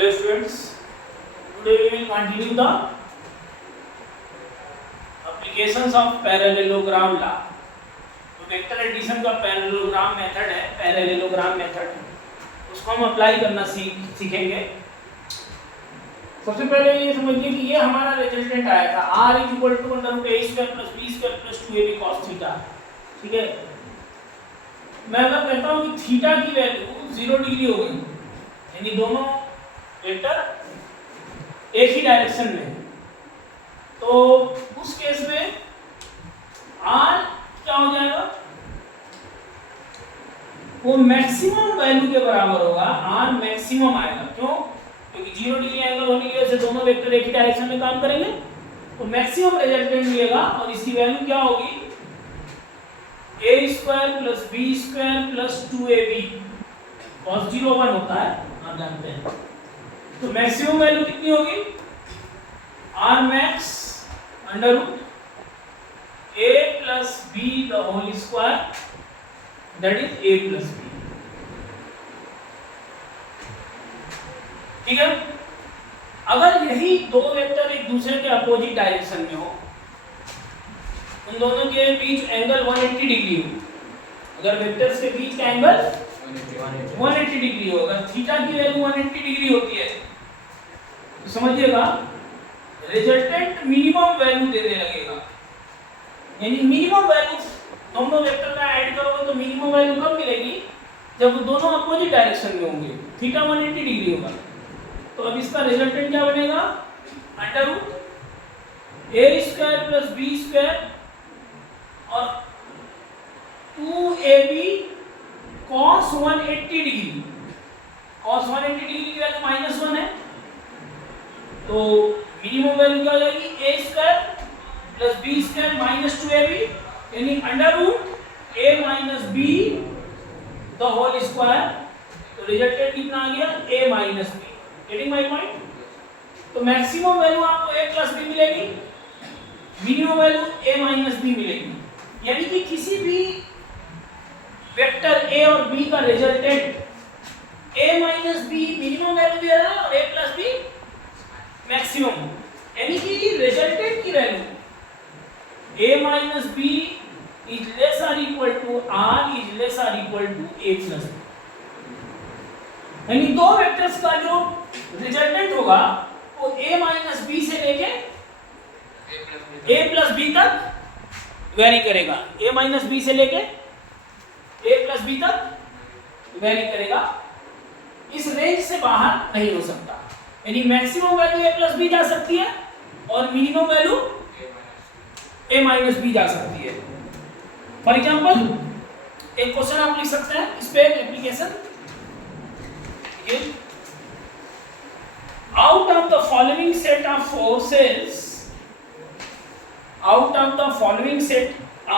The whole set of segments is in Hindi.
Hello students, today we will continue the applications of parallelogram law. तो वेक्टर एडिशन का पैरेललोग्राम मेथड है, पैरेललोग्राम मेथड, उसको हम अप्लाई करना सीखेंगे। सबसे पहले ये समझिए कि ये हमारा रिजल्टेंट आया था r = √a² + b² + 2ab cos theta. ठीक है, मैं अगर कहता हूँ कि थीटा की वैल्यू 0 डिग्री हो गई, यानी दोनों वेक्टर एक ही डायरेक्शन में है, तो उस केस में r क्या हो जाएगा, वो मैक्सिमम वैल्यू के बराबर होगा। r मैक्सिमम आएगा, क्यों? क्योंकि 0 डिग्री एंगल होने की वजह से दोनों वेक्टर एक ही डायरेक्शन में काम करेंगे, तो मैक्सिमम रिजल्टेंट मिलेगा और इसकी वैल्यू क्या होगी, a² + b² + 2ab cos 0 1 होता है, आप जानते हैं। तो मैक्सिमम वैल्यू कितनी होगी, r max √a + b² that is a + b। ठीक है, अगर यही दो वेक्टर एक दूसरे के अपोजिट डायरेक्शन में हो, उन दोनों के बीच एंगल 180 डिग्री हो, अगर वेक्टर्स के बीच का एंगल 180 डिग्री हो, अगर थीटा की वैल्यू 180 डिग्री होती है, तो समझिएगा रिजल्टेंट मिनिमम वैल्यू देने लगेगा। यानी मिनिमम वैल्यू दोनों वेक्टर का ऐड करोगे तो मिनिमम वैल्यू कब मिलेगी, जब दोनों अपोजिट डायरेक्शन में होंगे, थीटा 180 डिग्री होगा। तो अब इसका रिजल्टेंट क्या बनेगा, √a² + b² और 2ab cos 180 degree. cos 180 degree की वैल्यू -1 है, तो मिनिमम वैल्यू क्या हो जाएगी, a² + b² - 2ab, यानी √a - b the whole square. तो रिजल्टेंट कितना आ गया, a - b। Getting my point? तो मैक्सिमम वैल्यू आपको a + b मिलेगी, मिनिमम वैल्यू a - b मिलेगी। यानी कि किसी भी वेक्टर a और b का resultant a - b minimum value दे रहा है और a + b मैक्सिमम, यानी कि रिजल्टेंट की value a - b is less or equal to r is less or equal to a + b। यानी दो वेक्टर्स का जो रिजल्टेंट होगा वो a - b से लेके a + b तक वेरी करेगा, a - b से लेके a + b तक वेरी करेगा, इस रेंज से बाहर नहीं हो सकता। यानी मैक्सिमम वैल्यू a + b जा सकती है और मिनिमम वैल्यू a - b जा सकती है। फॉर एग्जांपल एक क्वेश्चन आप लिख सकते हैं, इस पे application, out of the following set of forces, out of the following set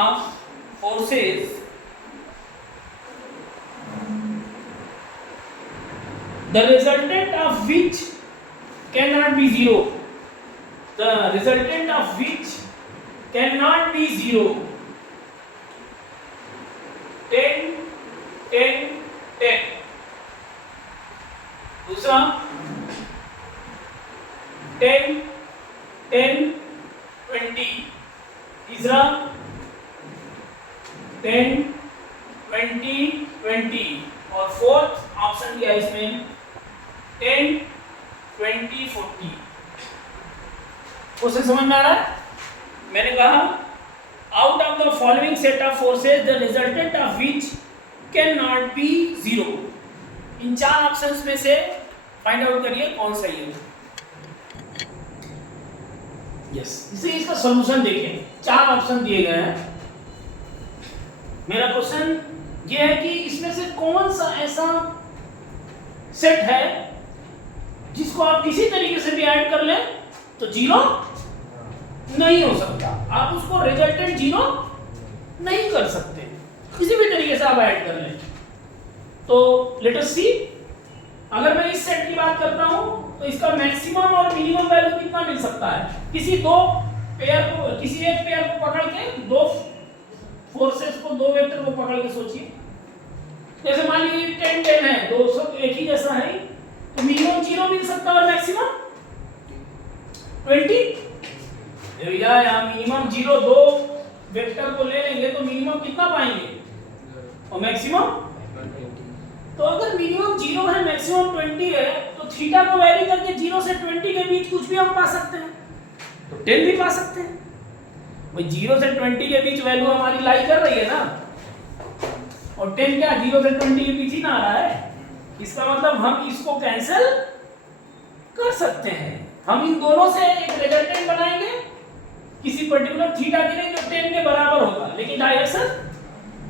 of forces, the resultant of which cannot be 0, the resultant of which cannot be 0, 10 10 10। दूसरा 10 10 20। तीसरा 10 20 20 और फोर्थ ऑप्शन क्या है इसमें, 10 20 40। क्वेश्चन समझ में आ रहा है? मैंने कहा out of the following set of forces the resultant of which can not be 0। इन चार ऑप्शंस में से फाइंड आउट करिए कौन सही है। यस, इसे इसका सॉल्यूशन देखिए, चार ऑप्शन दिए गए हैं। मेरा क्वेश्चन ये है कि इसमें से कौन सा ऐसा सेट है जिसको आप किसी तरीके से भी ऐड कर लें तो 0 नहीं हो सकता, आप उसको रिजल्टेंट 0 नहीं कर सकते, किसी भी तरीके से आप ऐड कर लें। तो लेट अस सी, अगर मैं इस सेट की बात करता हूं तो इसका मैक्सिमम और मिनिमम वैल्यू कितना मिल सकता है, किसी दो पेयर को, किसी एक पेयर को पकड़ के, दो फोर्सेस को, दो वेक्टर को पकड़ के सोचिए। जैसे मान लीजिए 10 10 है, दो सब एक ही जैसा है, तो मिनिमम 0 मिल सकता है और मैक्सिमम 20। भैया यहाँ मिनिमम 0 दो वेक्टर को ले लेंगे तो मिनिमम कितना पाएंगे और मैक्सिमम। तो अगर मिनिमम 0 है मैक्सिमम 20 है तो थीटा को वैरी करके 0 से 20 के बीच कुछ भी हम पा सकते हैं, तो 10 भी पा सकते हैं। भाई 0 से 20 के बीच वैल्यू हमारी लाई कर रही है ना, और 10 क्या 0 से 20 के बीच ही ना आ रहा है, इसका मतलब हम इसको कैंसिल कर सकते हैं। हम इन दोनों से एक रिजल्टेंट बनाएंगे किसी पर्टिकुलर थीटा के लिए जो 10 के बराबर होगा लेकिन डायरेक्शन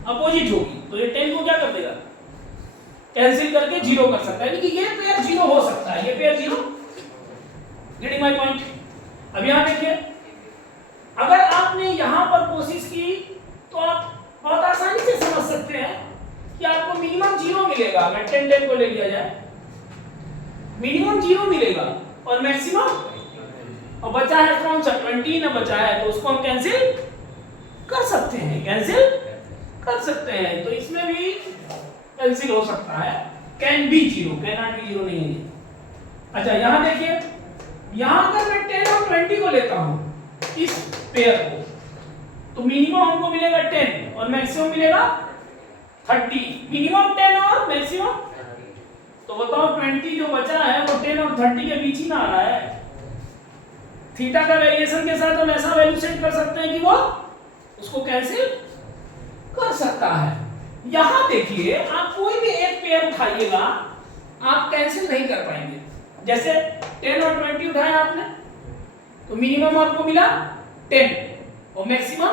अपोजिट होगी, तो ये 10 को क्या कर देगा कैंसिल करके 0 कर सकता है, यानी कि ये पेयर 0 हो सकता है, ये पेयर 0। Getting my point. अब यहां देखिए अगर आपने यहां पर कोशिश की तो आप बहुत आसानी से समझ सकते हैं कि आपको मिनिमम 0 मिलेगा। अगर 10 को ले लिया जाए मिनिमम 0 मिलेगा और मैक्सिमम, और बचा है कौन सा 20 ना बचा है, तो उसको हम कैंसिल कर सकते हैं, कैंसिल कर सकते हैं। तो इसमें भी कैंसिल हो सकता है, can be 0, can not be 0 नहीं है। अच्छा यहां देखिए, यहां अगर मैं 10 और 20 को लेता हूं इस पेयर को, तो मिनिमम हमको मिलेगा 10 और मैक्सिमम मिलेगा 30। मिनिमम 10 और मैक्सिमम, तो बताओ 20 जो बचा है वो 10 और 30 के बीच ही ना आ रहा है। थीटा का वेरिएशन के साथ हम ऐसा वैल्यू सेट कर सकते हैं कि वो उसको कैंसिल कर सकता है। यहां देखिए आप कोई भी एक पेयर उठाइएगा आप कैंसिल नहीं कर पाएंगे। जैसे 10 और 20 उठाया आपने तो मिनिमम आपको मिला 10 और मैक्सिमम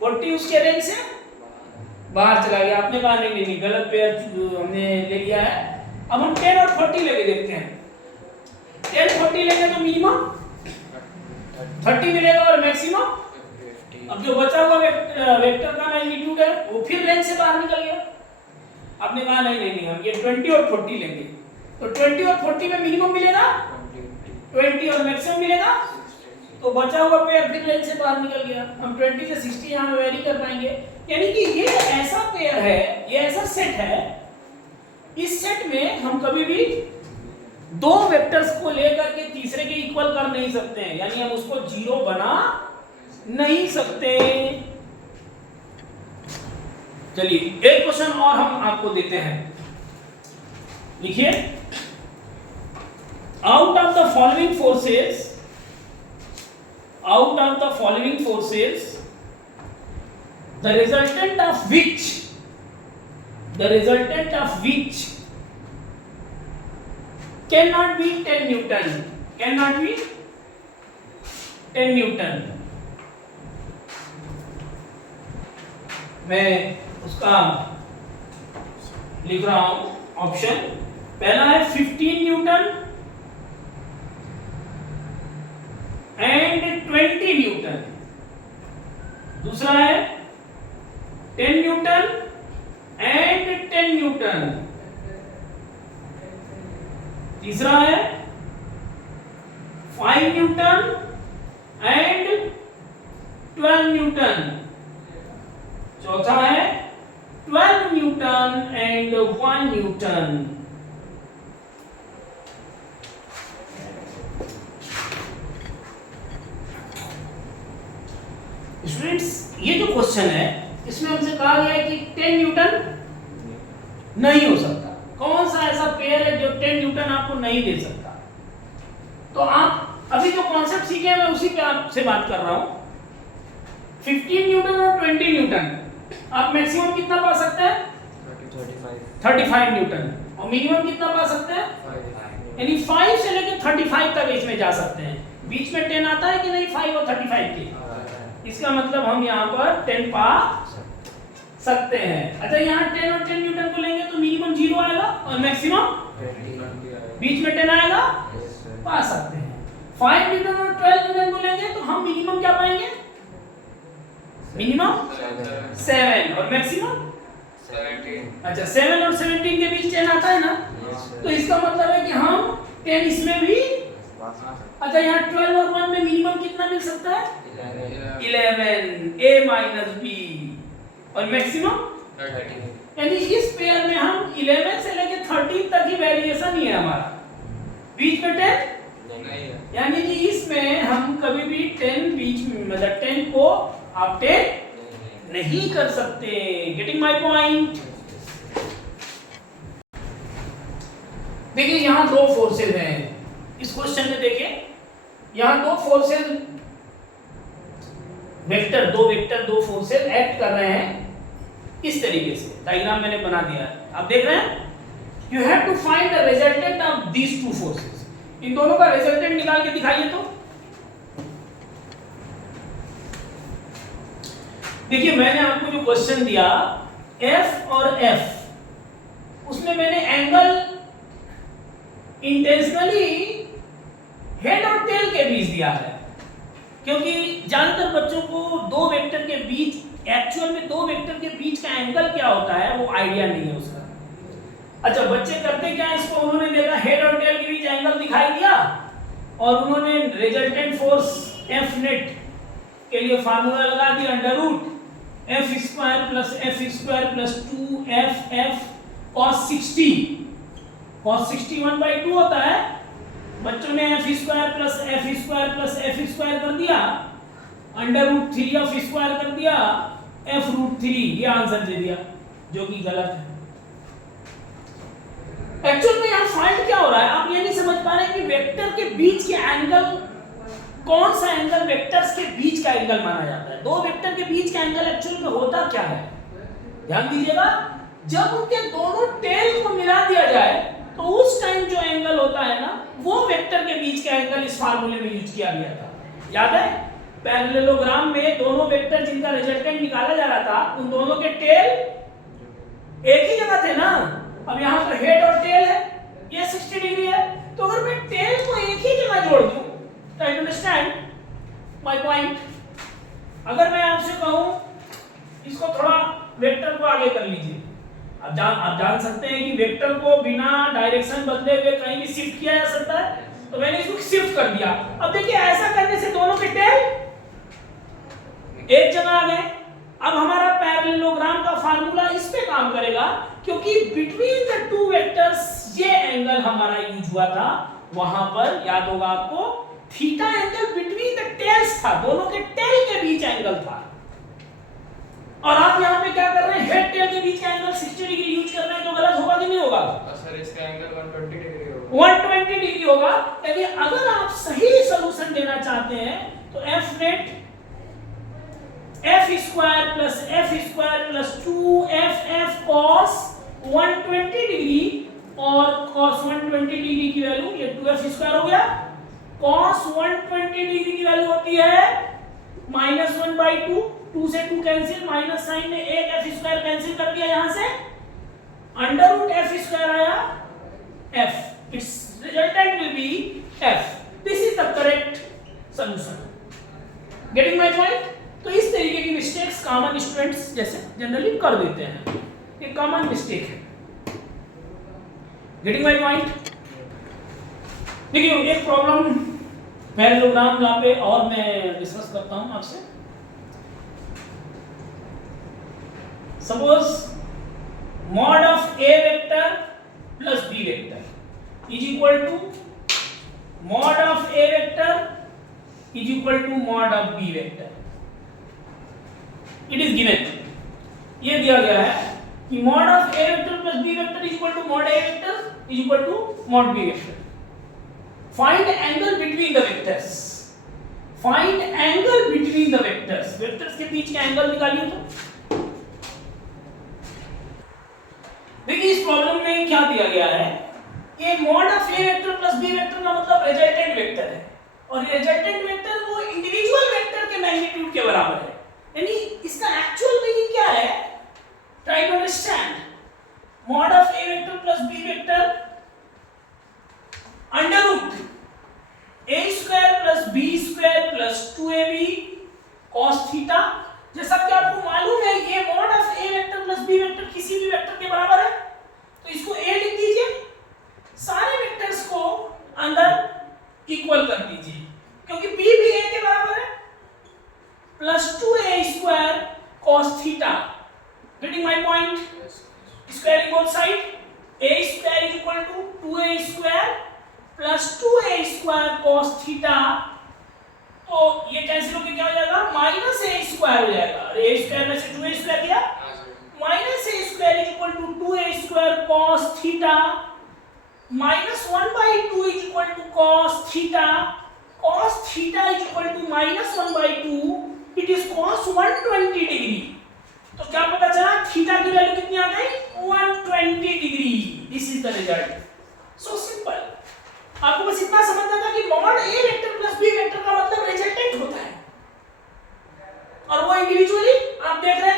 40 उसके रेंज से बाहर चला गया। आपने कहा नहीं नहीं गलत पेयर हमने ले लिया है। अब हम 10 और 40 लेके देखते हैं। 10 40 लेंगे तो मिनिमम 30 मिलेगा और मैक्सिमम, अब जो बचा हुआ वेक्टर का मैग्नीट्यूड है वो फिर रेंज से बाहर निकल गया। आपने कहा नहीं नहीं नहीं हम ये 20 और 40 लेंगे, तो 20 और 40 में मिनिमम मिलेगा 20 और मैक्सिमम मिलेगा, तो बचा हुआ पेयर फिर रेंज से बाहर निकल गया। हम 20 से 60 यहां में वेरी कर पाएंगे। यानी कि ये ऐसा पेयर है, ये ऐसा सेट है, इस सेट में हम कभी भी दो वेक्टर्स को लेकर के तीसरे के इक्वल कर नहीं सकते हैं, यानी हम उसको 0 बना नहीं सकते। चलिए एक क्वेश्चन और हम आपको देते हैं, लिखिए out of the following forces the resultant of which cannot be 10 Newton, मैं उसका लिख रहा हूं ऑप्शन। पहला है 15 न्यूटन एंड 20 न्यूटन, दूसरा है 10 न्यूटन एंड 10 न्यूटन, तीसरा है 5 न्यूटन एंड 12 न्यूटन, चौथा है 12 न्यूटन एंड 1 न्यूटन। स्टूडेंट्स ये जो क्वेश्चन है इसमें हमसे कहा गया है कि 10 न्यूटन नहीं हो सकता। कौन सा ऐसा पेयर है जो 10 न्यूटन आपको नहीं दे सकता? तो आप अभी जो कॉन्सेप्ट सीखे हैं मैं उसी पे आपसे बात कर रहा हूं। 15 न्यूटन और 20 न्यूटन आप मैक्सिमम कितना पा सकते हैं? 35 न्यूटन, और मिनिमम कितना पा सकते हैं? यानी 5 से लेकर 35 तक इसमें जा सकते हैं। बीच में 10 आता है कि नहीं 5 और 35 के? इसका मतलब हम यहाँ पर 10 पा सकते हैं। अच्छा यहाँ 10 और 10 न्यूटन को लेंगे तो मिनिमम 0 आएगा और मैक्सिमम बीच में 10 आएगा, पा सकते हैं। 5 न्यूटन और 12 न्यूटन को लेंगे तो हम मिनिमम क्या पाएंगे? मिनिमम 7 और मैक्सिमम 17। अच्छा 7 और 17 के बीच 10 आता है ना, तो इसका मतलब है कि हम 10 इसमें भी। अच्छा यहाँ 12 और 1 में मिनिमम कितना मिल सकता है? 11 a माइनस b, और मैक्सिमम 30। यानी इस पेयर में हम 11 से लेकर 13 तक ही वेरिएशन ही है हमारा। बीच में 10 यानी कि इसमें हम कभी भी 10 बीच में मतलब 10 को अपडेट नहीं कर सकते। Getting my point? देखिए यहां दो फोर्सेस हैं इस क्वेश्चन में। देखिए यहां दो फोर्सेस दो फोर्सेस एक्ट कर रहे हैं इस तरीके से। डायग्राम मैंने बना दिया है, आप देख रहे हैं। You have to find the resultant of these two forces. इन दोनों का रिजल्टेंट निकाल के दिखाइए। तो देखिए मैंने आपको जो क्वेश्चन दिया F और F, उसमें मैंने एंगल इंटेंशनली हेड और टेल के बीच दिया है, क्योंकि ज्यादातर बच्चों को दो वेक्टर के बीच, एक्चुअल में दो वेक्टर के बीच का एंगल क्या होता है वो आइडिया नहीं है उसका। अच्छा बच्चे करते क्या, इसको उन्होंने देखा हेड और टेल के बीच एंगल दिखाई दिया और उन्होंने रिजल्टेंट फोर्स F नेट के लिए फार्मूला लगा दिया under root F square plus F square plus 2FF cos 60। cos 60 1/2 होता है। बच्चों ने F square plus F square plus F square कर दिया, अंडर रूट 3F स्क्वायर कर दिया, F रूट 3, ये आंसर दे दिया, जो कि गलत है। एक्चुअल में यहाँ फाइंड क्या हो रहा है, आप ये नहीं समझ पा रहे कि वेक्टर के बीच के एंगल, कौन सा एंगल वेक्टर्स के बीच का एंगल माना जाता है। दो वेक्टर के बीच का एंगल एक्चुअल में होता क्या है, ध्यान दीजिएगा। जब उनके दोनों टेल को मिला दिया जाए तो उस टाइम जो एंगल होता है ना, वो वेक्टर के बीच का एंगल इस फार्मूले में यूज किया गया था। याद है पैरेललोग्राम में दोनों वेक्टर जिनका रिजल्टेंट निकाला जा रहा था, उन दोनों के टेल एक ही जगह थे ना। अब यहाँ पर हेड और टेल है, ये 60 डिग्री है, तो अगर मैं टेल को एक ही जगह जोड़ दूं, try to understand my point. अगर मैं आपसे कहूं इसको थोड़ा वेक्टर को आगे कर लीजिए, आप जान सकते हैं कि वेक्टर को बिना डायरेक्शन बदले हुए कहीं भी शिफ्ट किया जा सकता है, तो मैंने इसको शिफ्ट कर दिया। अब देखिए ऐसा करने से दोनों के टेल एक जगह आ गए। अब हमारा पैरेललोग्राम का फार्मूला इस पे काम करेगा, क्योंकि बिटवीन द टू वेक्टर्स ये एंगल हमारा यूज हुआ था। वहां पर याद होगा आपको theta angle between the tails था, दोनों के टेल के बीच एंगल था। और आप यहां पे क्या कर रहे हैं, हेड टेल के बीच का एंगल 60 डिग्री यूज कर रहे हैं, तो गलत होगा कि नहीं होगा? सर इसका एंगल 120 डिग्री होगा। 120 डिग्री होगा। यदि अगर आप सही सॉल्यूशन देना चाहते हैं तो F net F square plus 2FF cos 120 degree, और cos 120 डिग्री की वैल्यू ये 2F स्क्वायर हो गया। cos 120 डिग्री की वैल्यू होती है -1/2, 2 से 2 कैंसिल, माइनस साइन में एक F स्क्वायर कैंसिल कर दिया, यहां से अंडर रूट F स्क्वायर आया F, its resultant will be F. This is the correct solution. Getting my point? तो इस तरीके की मिस्टेक्स कॉमन स्टूडेंट्स जैसे जनरली कर देते हैं, ये कॉमन मिस्टेक है। Getting my point? देखिए एक प्रॉब्लम पैरेललोग्राम ला पे और मैं डिस्कस करता हूं आपसे। Suppose mod of A vector plus B vector is equal to mod of A vector is equal to mod of B vector. It is given, ये दिया गया है कि mod of A vector plus B vector is equal to mod A vector is equal to mod B vector. Find angle between the vectors, find angle between the vectors, vectors के बीच का एंगल निकालिए। तो देखिए इस प्रॉब्लम में क्या दिया गया है, ये mod of A vector plus B vector का मतलब रिजल्टेंट वेक्टर है, और रिजल्टेंट वेक्टर वो इंडिविजुअल वेक्टर के मैग्नीट्यूड के बराबर है। यानी इसका एक्चुअल मीनिंग क्या है, try to understand. Mod of A vector plus B vector under root a square plus b square plus 2ab cos theta. जैसा कि आपको मालूम है ये mod of a vector plus b vector किसी भी वेक्टर के बराबर है, तो इसको a लिख दीजिए, सारे वेक्टर्स को अंदर इक्वल कर दीजिए, क्योंकि b भी a के बराबर है, plus 2a square cos theta. Getting my point? Squaring both side, a square is equal to 2a square plus 2a square cos theta, तो ये कैंसिल होकर क्या हो जाएगा, माइनस a स्क्वायर हो जाएगा। अरे a स्क्वायर में से 2a स्क्वायर दिया, minus a square is equal to 2a square cos theta minus 1/2 is equal to cos theta, cos theta is equal to minus 1/2, it is cos 120 degree. तो क्या पता चला, थीटा की वैल्यू कितनी आ गई, 120 degree. This is the result, so simple. आपको बस इतना समझना था कि mod a vector plus b vector का मतलब रिजल्टेंट होता है, और वो इंडिविजुअली आप देख रहे हैं